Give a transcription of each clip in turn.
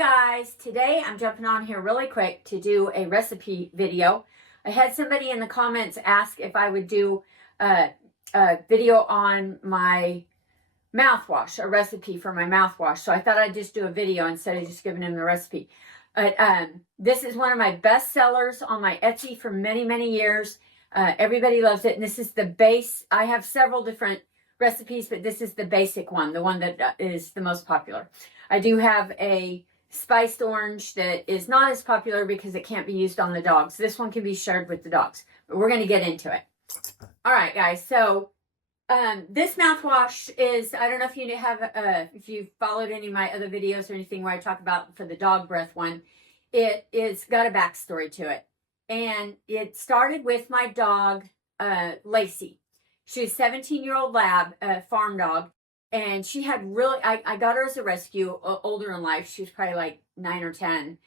guys, today I'm jumping on here really quick to do a recipe video. I had somebody in the comments ask if I would do a video on my mouthwash, a recipe for my mouthwash. So I thought I'd just do a video instead of just giving them the recipe. This is one of my best sellers on my Etsy for many, many years. Everybody loves it. And this is the base. I have several different recipes, but this is the basic one, the one that is the most popular. I do have a spiced orange that is not as popular because it can't be used on the dogs. This one can be shared with the dogs, but we're going to get into it. All right, guys. So this mouthwash is, I don't know if you have, if you've followed any of my other videos or anything where I talk about for the dog breath one, it's got a backstory to it. And it started with my dog, Lacey. She's a 17-year-old lab, farm dog. And she had really, I got her as a rescue, older in life. She was probably like 9 or 10.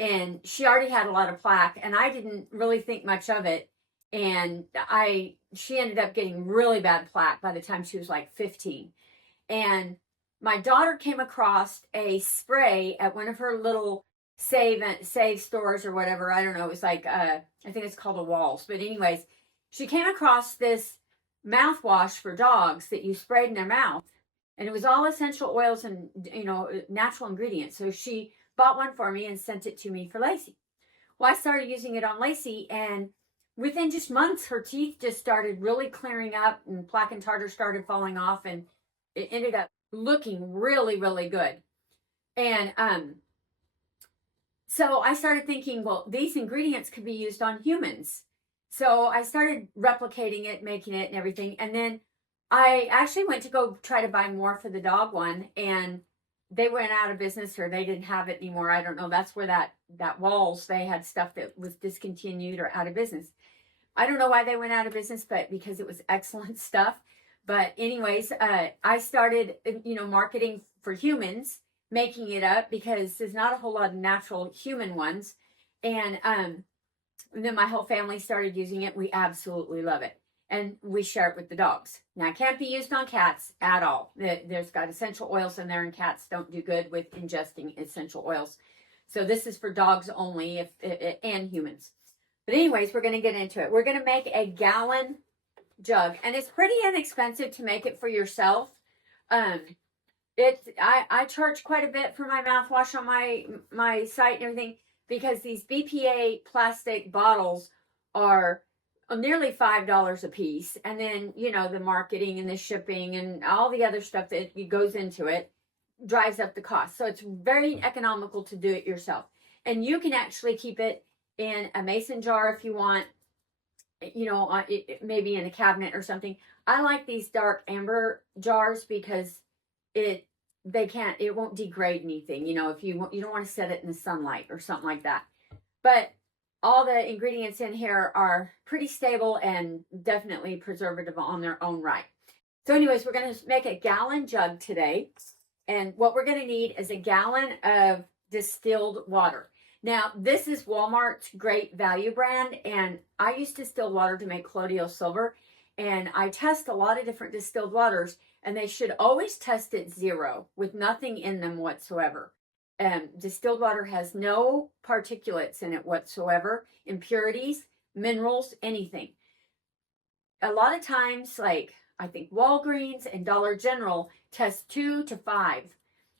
And she already had a lot of plaque. And I didn't really think much of it. And she ended up getting really bad plaque by the time she was like 15. And my daughter came across a spray at one of her little save stores or whatever. I don't know. It was like, I think it's called a Walls. But anyways, she came across this mouthwash for dogs that you sprayed in their mouth. And it was all essential oils and, natural ingredients. So she bought one for me and sent it to me for Lacey. Well, I started using it on Lacey, and within just months, her teeth just started really clearing up and plaque and tartar started falling off, and it ended up looking really, really good. And so I started thinking, well, these ingredients could be used on humans. So I started replicating it, making it and everything. And then I actually went to go try to buy more for the dog one, and they went out of business, or they didn't have it anymore. I don't know. That's where that Walls, they had stuff that was discontinued or out of business. I don't know why they went out of business, but because it was excellent stuff. But anyways, I started, marketing for humans, making it up because there's not a whole lot of natural human ones. And then my whole family started using it. We absolutely love it. And we share it with the dogs. Now, it can't be used on cats at all. There's got essential oils in there, and cats don't do good with ingesting essential oils. So this is for dogs only and humans. But anyways, we're going to get into it. We're going to make a gallon jug. And it's pretty inexpensive to make it for yourself. I charge quite a bit for my mouthwash on my site and everything, because these BPA plastic bottles are nearly $5 a piece. And then, the marketing and the shipping and all the other stuff that goes into it drives up the cost. So it's very economical to do it yourself. And you can actually keep it in a mason jar if you want, maybe in a cabinet or something. I like these dark amber jars because it won't degrade anything. If you don't want to set it in the sunlight or something like that. But all the ingredients in here are pretty stable and definitely preservative on their own right. So anyways, we're going to make a gallon jug today. And what we're going to need is a gallon of distilled water. Now, this is Walmart's Great Value brand. And I use distilled water to make colloidal silver. And I test a lot of different distilled waters. And they should always test at 0 with nothing in them whatsoever. Distilled water has no particulates in it whatsoever, impurities, minerals, anything. A lot of times, like I think Walgreens and Dollar General test 2 to 5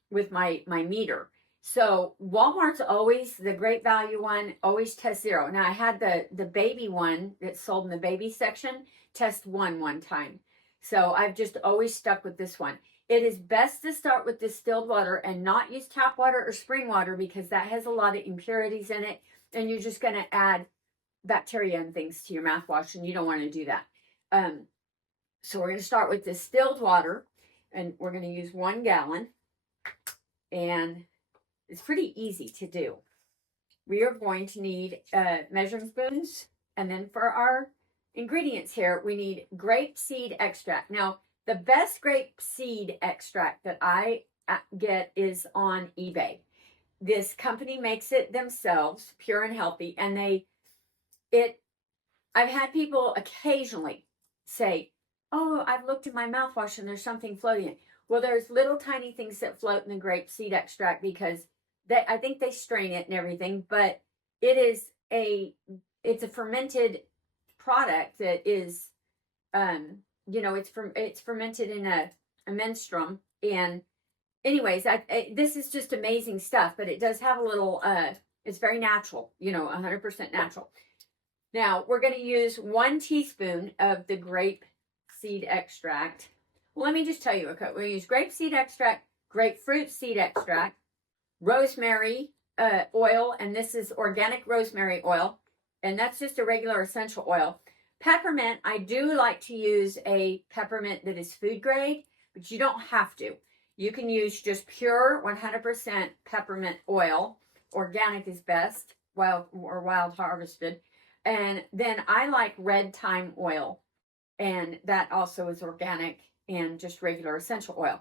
with my meter. So Walmart's always, the Great Value one, always test 0. Now I had the baby one that's sold in the baby section, test 1 time. So I've just always stuck with this one. It is best to start with distilled water and not use tap water or spring water, because that has a lot of impurities in it, and you're just going to add bacteria and things to your mouthwash, and you don't want to do that. So we're going to start with distilled water, and we're going to use 1 gallon, and it's pretty easy to do. We are going to need measuring spoons, and then for our ingredients here, we need grape seed extract. Now, the best grape seed extract that I get is on eBay. This company makes it themselves, pure and healthy, and I've had people occasionally say, "Oh, I've looked at my mouthwash and there's something floating in it." Well, there's little tiny things that float in the grape seed extract because I think they strain it and everything, but it's a fermented product that is, it's fermented in a menstruum. And anyways, this is just amazing stuff, but it does have a little, it's very natural, 100% natural. Now we're going to use 1 teaspoon of the grape seed extract. Well, let me just tell you, okay, we're going to use grape seed extract, grapefruit seed extract, rosemary oil, and this is organic rosemary oil, and that's just a regular essential oil. Peppermint, I do like to use a peppermint that is food grade, but you don't have to. You can use just pure 100% peppermint oil. Organic is best, wild harvested. And then I like red thyme oil, and that also is organic and just regular essential oil.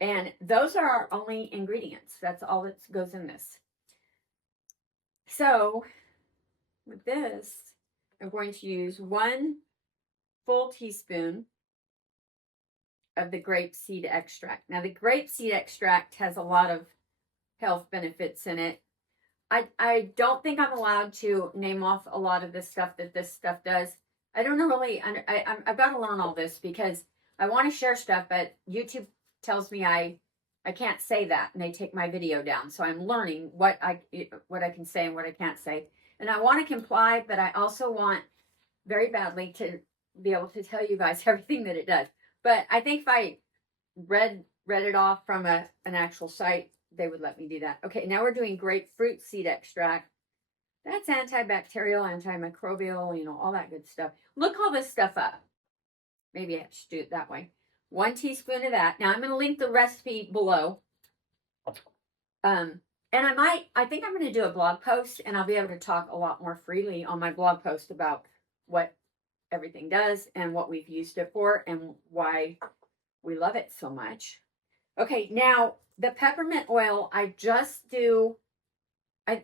And those are our only ingredients. That's all that goes in this. So with this, I'm going to use 1 full teaspoon of the grape seed extract. Now the grape seed extract has a lot of health benefits in it. I don't think I'm allowed to name off a lot of the stuff that this stuff does. I don't know really. I've got to learn all this because I want to share stuff, but YouTube tells me I can't say that, and they take my video down. So I'm learning what I can say and what I can't say. And I want to comply, but I also want very badly to be able to tell you guys everything that it does. But I think if I read it off from an actual site, they would let me do that. Okay, now we're doing grapefruit seed extract. That's antibacterial, antimicrobial, all that good stuff. Look all this stuff up. Maybe I should do it that way. 1 teaspoon of that. Now I'm going to link the recipe below. And I think I'm going to do a blog post, and I'll be able to talk a lot more freely on my blog post about what everything does and what we've used it for and why we love it so much. Okay, now the peppermint oil, I just do,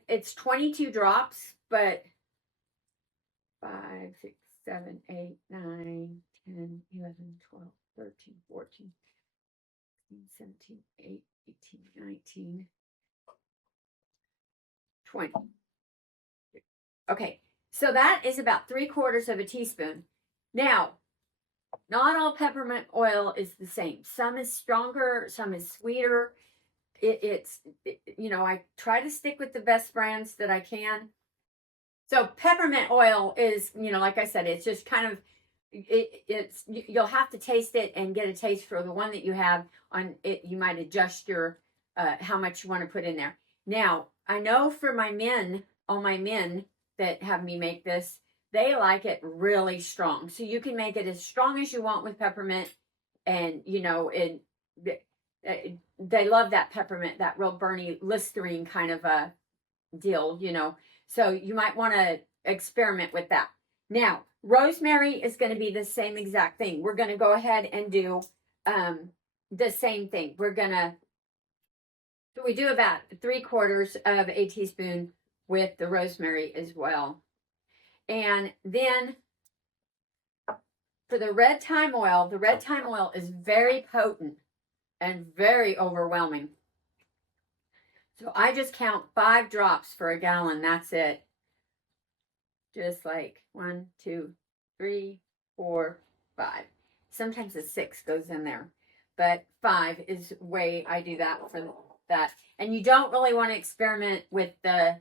it's 22 drops, but 5, 6, 7, 8, 9, 10, 11, 12, 13, 14, 17, 18, 19, 20. Okay, so that is about 3/4 of a teaspoon. Now, not all peppermint oil is the same. Some is stronger, some is sweeter. I try to stick with the best brands that I can. So peppermint oil is, like I said, it's just kind of, you'll have to taste it and get a taste for the one that you have on it. You might adjust your, how much you want to put in there. Now, I know for all my men that have me make this, they like it really strong. So you can make it as strong as you want with peppermint. And, they love that peppermint, that real burny Listerine kind of a deal, So you might want to experiment with that. Now, rosemary is going to be the same exact thing. We're going to go ahead and do the same thing. We do about 3/4 of a teaspoon with the rosemary as well. And then for the red thyme oil is very potent and very overwhelming. So I just count 5 drops for a gallon. That's it. Just like 1, 2, 3, 4, 5. Sometimes a 6 goes in there, but 5 is the way I do that for that. And you don't really want to experiment with the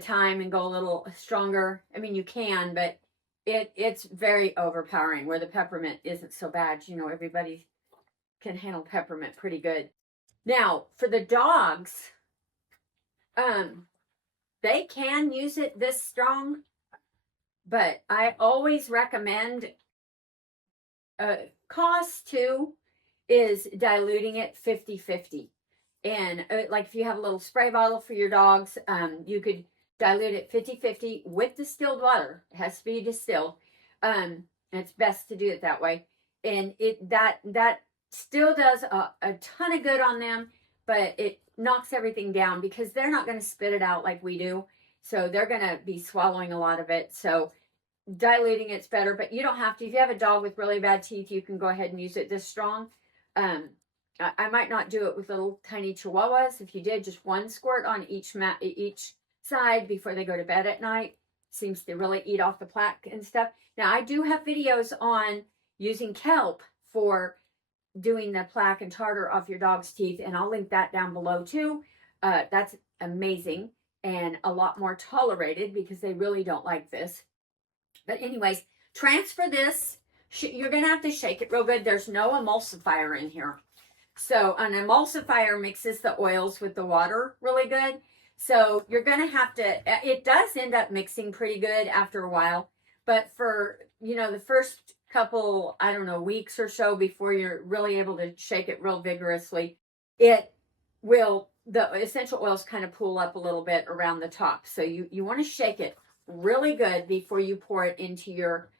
thyme and go a little stronger. I mean, you can, but it's very overpowering, where the peppermint isn't so bad. Everybody can handle peppermint pretty good. Now, for the dogs, they can use it this strong, but I always recommend, cost too, is diluting it 50-50. And like if you have a little spray bottle for your dogs, you could dilute it 50-50 with distilled water. It has to be distilled. It's best to do it that way. And that still does a ton of good on them, but it knocks everything down because they're not going to spit it out like we do. So they're going to be swallowing a lot of it. So diluting it's better, but you don't have to. If you have a dog with really bad teeth, you can go ahead and use it this strong. I might not do it with little tiny chihuahuas. If you did, just one squirt on each side before they go to bed at night. Seems to really eat off the plaque and stuff. Now, I do have videos on using kelp for doing the plaque and tartar off your dog's teeth, and I'll link that down below too. That's amazing and a lot more tolerated because they really don't like this. But anyways, transfer this. You're going to have to shake it real good. There's no emulsifier in here. So an emulsifier mixes the oils with the water really good. So you're going to have to, it does end up mixing pretty good after a while. But for, the first couple, I don't know, weeks or so before you're really able to shake it real vigorously, the essential oils kind of pool up a little bit around the top. So you want to shake it really good before you pour it into your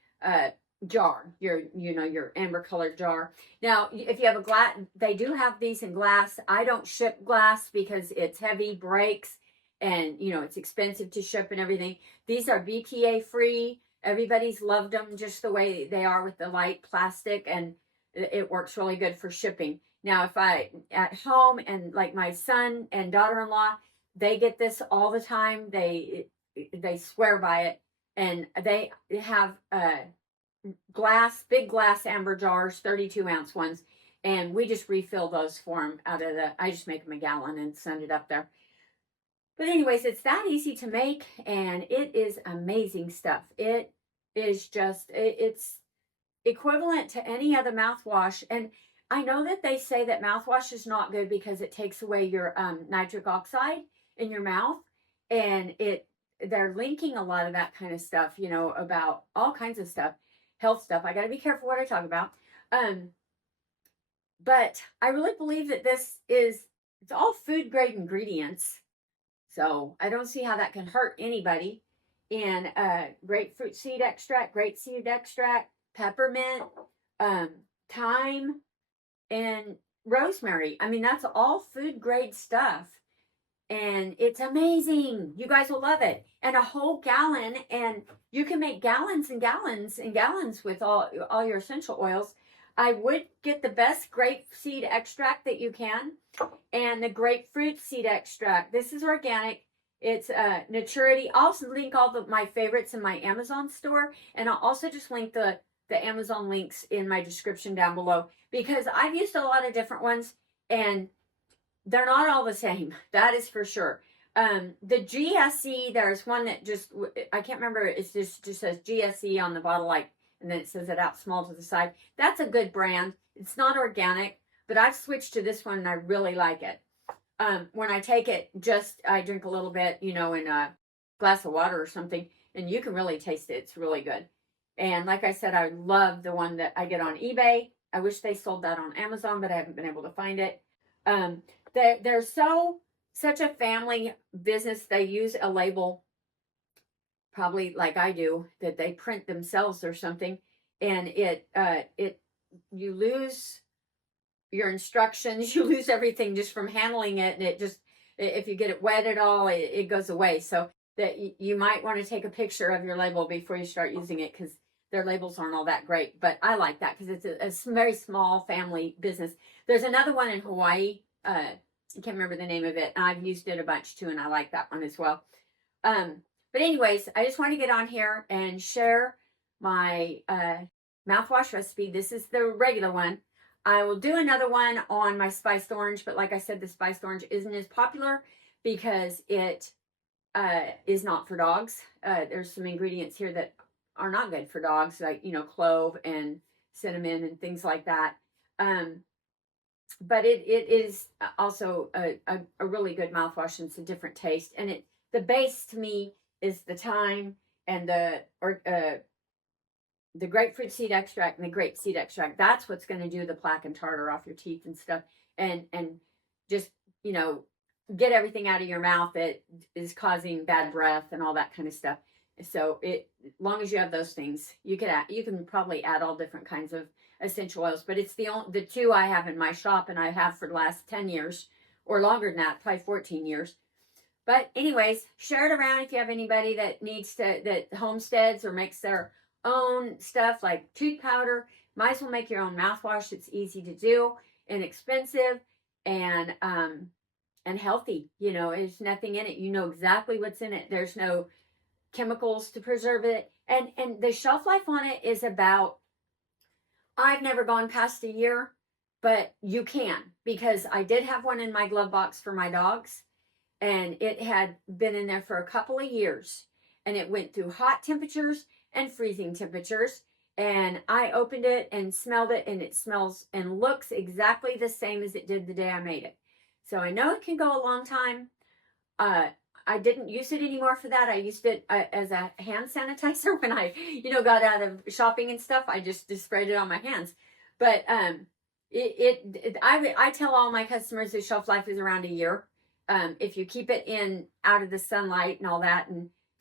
jar, your amber colored jar. Now, if you have a glass, they do have these in glass. I don't ship glass because it's heavy, breaks, and it's expensive to ship and everything. These are BPA free. Everybody's loved them just the way they are with the light plastic, and it works really good for shipping. Now, if at home, and like my son and daughter-in-law, they get this all the time. They swear by it, and they have big glass amber jars, 32-ounce ones, and we just refill those for them I just make them a gallon and send it up there. But anyways, it's that easy to make, and it is amazing stuff. It is just, it's equivalent to any other mouthwash. And I know that they say that mouthwash is not good because it takes away your nitric oxide in your mouth, and they're linking a lot of that kind of stuff, about all kinds of stuff. Health stuff. I got to be careful what I talk about. But I really believe that it's all food grade ingredients. So I don't see how that can hurt anybody. And grapefruit seed extract, grape seed extract, peppermint, thyme, and rosemary. I mean, that's all food grade stuff. And it's amazing. You guys will love it. And a whole gallon, and you can make gallons and gallons and gallons with all your essential oils. I would get the best grape seed extract that you can, and the grapefruit seed extract. This is organic. It's Naturity. I'll link all my favorites in my Amazon store, and I'll also just link the Amazon links in my description down below, because I've used a lot of different ones, and they're not all the same. That is for sure. The GSE, there's one that I can't remember. It just says GSE on the bottle, and then it says it out small to the side. That's a good brand. It's not organic, but I've switched to this one and I really like it. When I take it, I drink a little bit, in a glass of water or something, and you can really taste it. It's really good. And like I said, I love the one that I get on eBay. I wish they sold that on Amazon, but I haven't been able to find it. They're such a family business. They use a label, probably like I do, that they print themselves or something, and you lose your instructions, you lose everything just from handling it, and if you get it wet at all, it goes away. So that you might want to take a picture of your label before you start using it, because their labels aren't all that great. But I like that because it's a very small family business. There's another one in Hawaii. I can't remember the name of it. I've used it a bunch too, and I like that one as well. But anyways, I just want to get on here and share my mouthwash recipe. This is the regular one. I will do another one on my spiced orange, but like I said, the spiced orange isn't as popular because it is not for dogs. There's some ingredients here that are not good for dogs, like, clove and cinnamon and things like that. But it is also a really good mouthwash, and it's a different taste. And the base to me is the thyme and the grapefruit seed extract and the grape seed extract. That's what's going to do the plaque and tartar off your teeth and stuff, and just get everything out of your mouth that is causing bad breath and all that kind of stuff. So as long as you have those things, you can probably add all different kinds of essential oils, but it's the two I have in my shop, and I have for the last 10 years or longer than that, probably 14 years. But anyways, share it around if you have anybody that that homesteads or makes their own stuff like tooth powder. Might as well make your own mouthwash. It's easy to do, inexpensive, and healthy. You know, there's nothing in it. You know exactly what's in it. There's no chemicals to preserve it. And the shelf life on it is about, I've never gone past a year, but you can, because I did have one in my glove box for my dogs, and it had been in there for a couple of years, and it went through hot temperatures and freezing temperatures. And I opened it and smelled it, and it smells and looks exactly the same as it did the day I made it. So I know it can go a long time. I didn't use it anymore for that. I used it as a hand sanitizer when I, got out of shopping and stuff. I just sprayed it on my hands. But I tell all my customers the shelf life is around a year. If you keep it out of the sunlight and all that,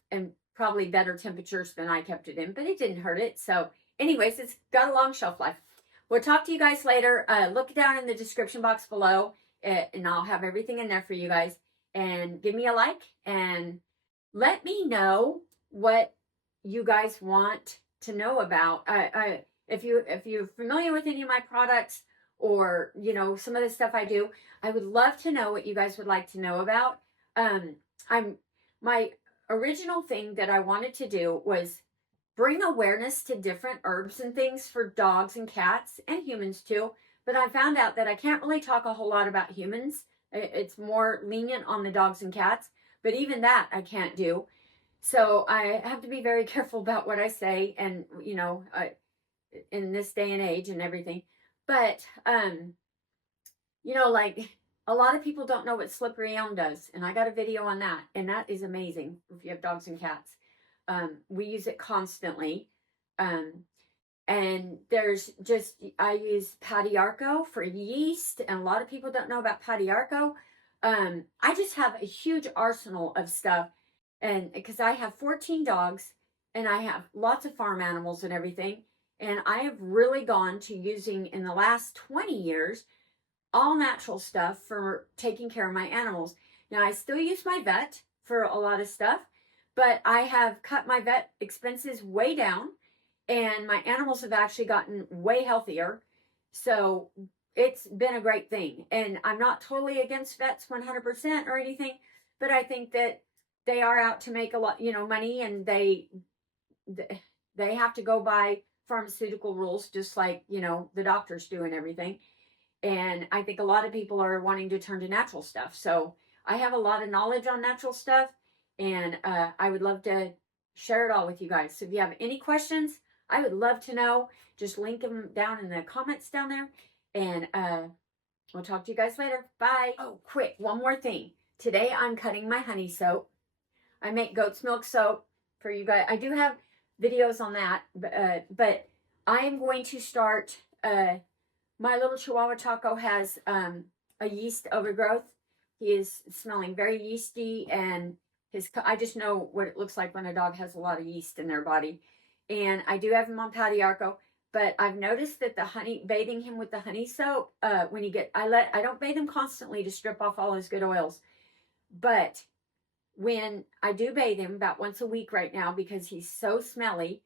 and probably better temperatures than I kept it in, but it didn't hurt it. So anyways, it's got a long shelf life. We'll talk to you guys later. Look down in the description box below, and I'll have everything in there for you guys. And give me a like, and let me know what you guys want to know about. If you're familiar with any of my products, or some of the stuff I do, I would love to know what you guys would like to know about. My original thing that I wanted to do was bring awareness to different herbs and things for dogs and cats and humans too. But I found out that I can't really talk a whole lot about humans. It's more lenient on the dogs and cats, but even that I can't do. So I have to be very careful about what I say, and in this day and age and everything. But like, a lot of people don't know what slippery elm does, and I got a video on that, and that is amazing if you have dogs and cats. We use it constantly. And I use Padiarco for yeast, and a lot of people don't know about Padiarco. I just have a huge arsenal of stuff, and because I have 14 dogs, and I have lots of farm animals and everything, and I have really gone to using, in the last 20 years, all natural stuff for taking care of my animals. Now, I still use my vet for a lot of stuff, but I have cut my vet expenses way down, and my animals have actually gotten way healthier. So it's been a great thing. And I'm not totally against vets 100% or anything, but I think that they are out to make a lot, money, and they have to go by pharmaceutical rules, just like, the doctors do and everything. And I think a lot of people are wanting to turn to natural stuff. So I have a lot of knowledge on natural stuff, and I would love to share it all with you guys. So if you have any questions, I would love to know. Just link them down in the comments down there. And we'll talk to you guys later. Bye. Oh, quick, one more thing. Today I'm cutting my honey soap. I make goat's milk soap for you guys. I do have videos on that. But I am going to start. My little Chihuahua Taco has a yeast overgrowth. He is smelling very yeasty, and I just know what it looks like when a dog has a lot of yeast in their body. And I do have him on Padiarco, but I've noticed that bathing him with the honey soap, I don't bathe him constantly to strip off all his good oils. But when I do bathe him about once a week right now, because he's so smelly,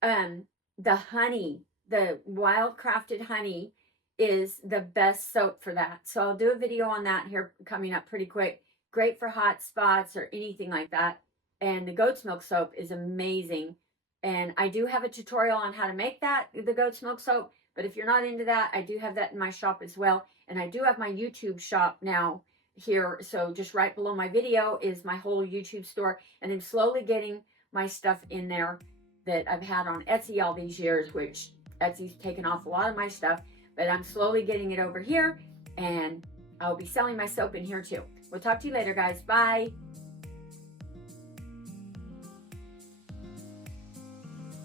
the honey, the wild crafted honey, is the best soap for that. So I'll do a video on that here coming up pretty quick. Great for hot spots or anything like that. And the goat's milk soap is amazing. And I do have a tutorial on how to make the goat's milk soap. But if you're not into that, I do have that in my shop as well. And I do have my YouTube shop now here. So just right below my video is my whole YouTube store. And I'm slowly getting my stuff in there that I've had on Etsy all these years, which Etsy's taken off a lot of my stuff. But I'm slowly getting it over here. And I'll be selling my soap in here too. We'll talk to you later, guys. Bye.